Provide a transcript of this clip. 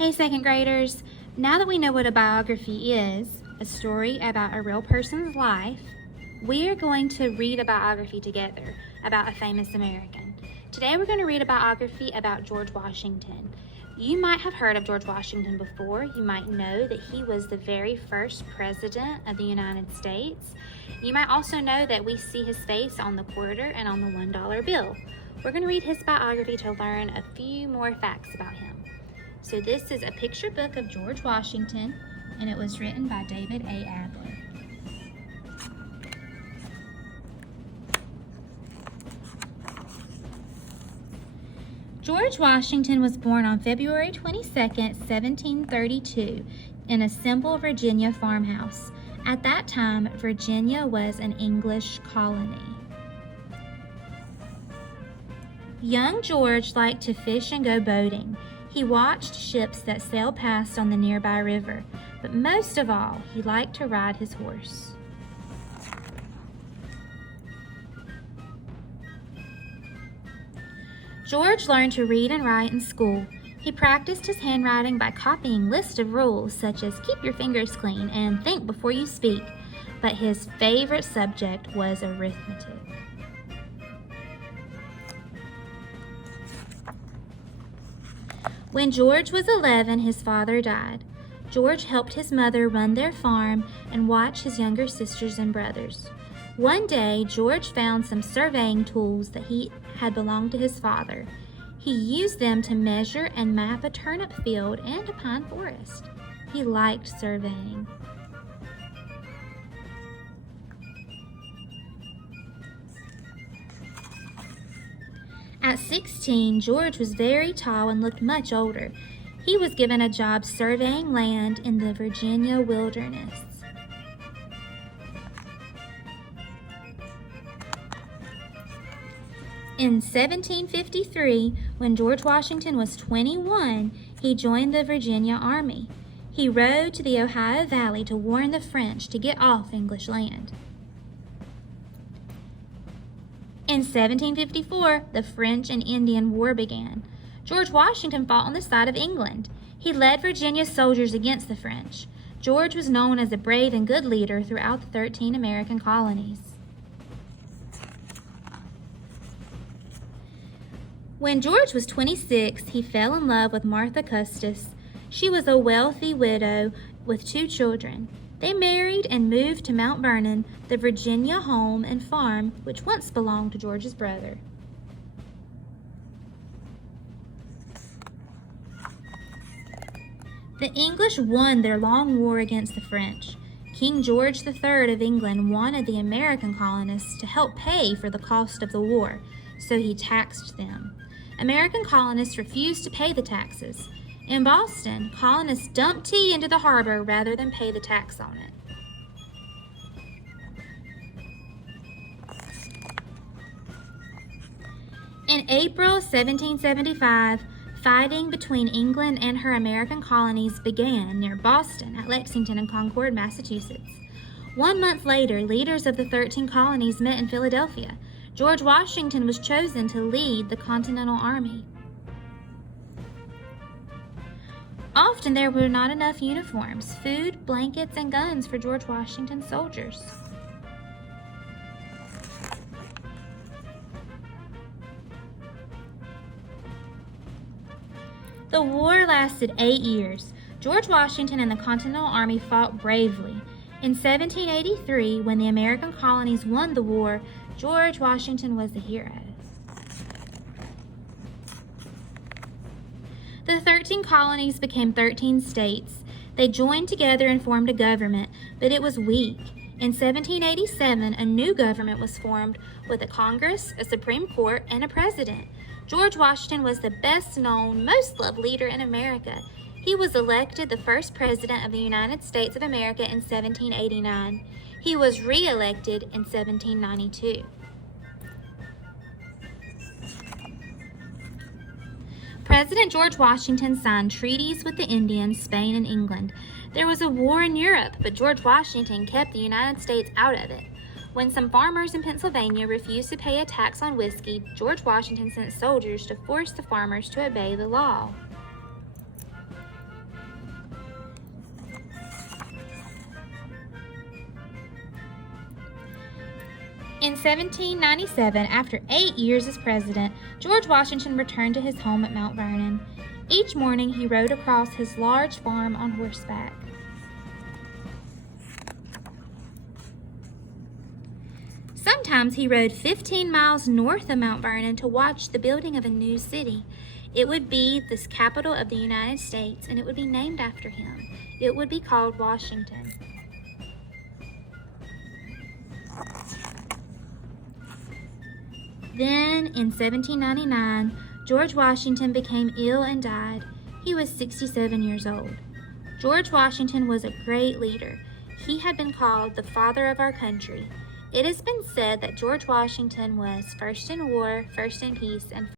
Hey second graders, now that we know what a biography is, a story about a real person's life, we are going to read a biography together about a famous American. Today we're going to read a biography about George Washington. You might have heard of George Washington before. You might know that he was the very first president of the United States. You might also know that we see his face on the quarter and on the $1 bill. We're going to read his biography to learn a few more facts about him. So this is a picture book of George Washington, and it was written by David A. Adler. George Washington was born on February 22nd, 1732, in a simple Virginia farmhouse. At that time, Virginia was an English colony. Young George liked to fish and go boating. He watched ships that sailed past on the nearby river, but most of all, he liked to ride his horse. George learned to read and write in school. He practiced his handwriting by copying lists of rules such as keep your fingers clean and think before you speak, but his favorite subject was arithmetic. When George was 11, his father died. George helped his mother run their farm and watch his younger sisters and brothers. One day, George found some surveying tools that had belonged to his father. He used them to measure and map a turnip field and a pine forest. He liked surveying. At 16, George was very tall and looked much older. He was given a job surveying land in the Virginia wilderness. In 1753, when George Washington was 21, he joined the Virginia Army. He rode to the Ohio Valley to warn the French to get off English land. In 1754, the French and Indian War began. George Washington fought on the side of England. He led Virginia's soldiers against the French. George was known as a brave and good leader throughout the 13 American colonies. When George was 26, he fell in love with Martha Custis. She was a wealthy widow with 2 children. They married and moved to Mount Vernon, the Virginia home and farm which once belonged to George's brother. The English won their long war against the French. King George III of England wanted the American colonists to help pay for the cost of the war, so he taxed them. American colonists refused to pay the taxes. In Boston, colonists dumped tea into the harbor rather than pay the tax on it. In April 1775, fighting between England and her American colonies began near Boston at Lexington and Concord, Massachusetts. 1 month later, leaders of the 13 colonies met in Philadelphia. George Washington was chosen to lead the Continental Army. Often there were not enough uniforms, food, blankets, and guns for George Washington's soldiers. The war lasted 8 years. George Washington and the Continental Army fought bravely. In 1783, when the American colonies won the war, George Washington was the hero. The 13 colonies became 13 states. They joined together and formed a government, but it was weak. In 1787, a new government was formed with a Congress, a Supreme Court, and a president. George Washington was the best-known, most loved leader in America. He was elected the first president of the United States of America in 1789. He was re-elected in 1792. President George Washington signed treaties with the Indians, Spain, and England. There was a war in Europe, but George Washington kept the United States out of it. When some farmers in Pennsylvania refused to pay a tax on whiskey, George Washington sent soldiers to force the farmers to obey the law. In 1797, after 8 years as president, George Washington returned to his home at Mount Vernon. Each morning, he rode across his large farm on horseback. Sometimes he rode 15 miles north of Mount Vernon to watch the building of a new city. It would be the capital of the United States, and it would be named after him. It would be called Washington. Then, in 1799, George Washington became ill and died. He was 67 years old. George Washington was a great leader. He had been called the father of our country. It has been said that George Washington was first in war, first in peace, and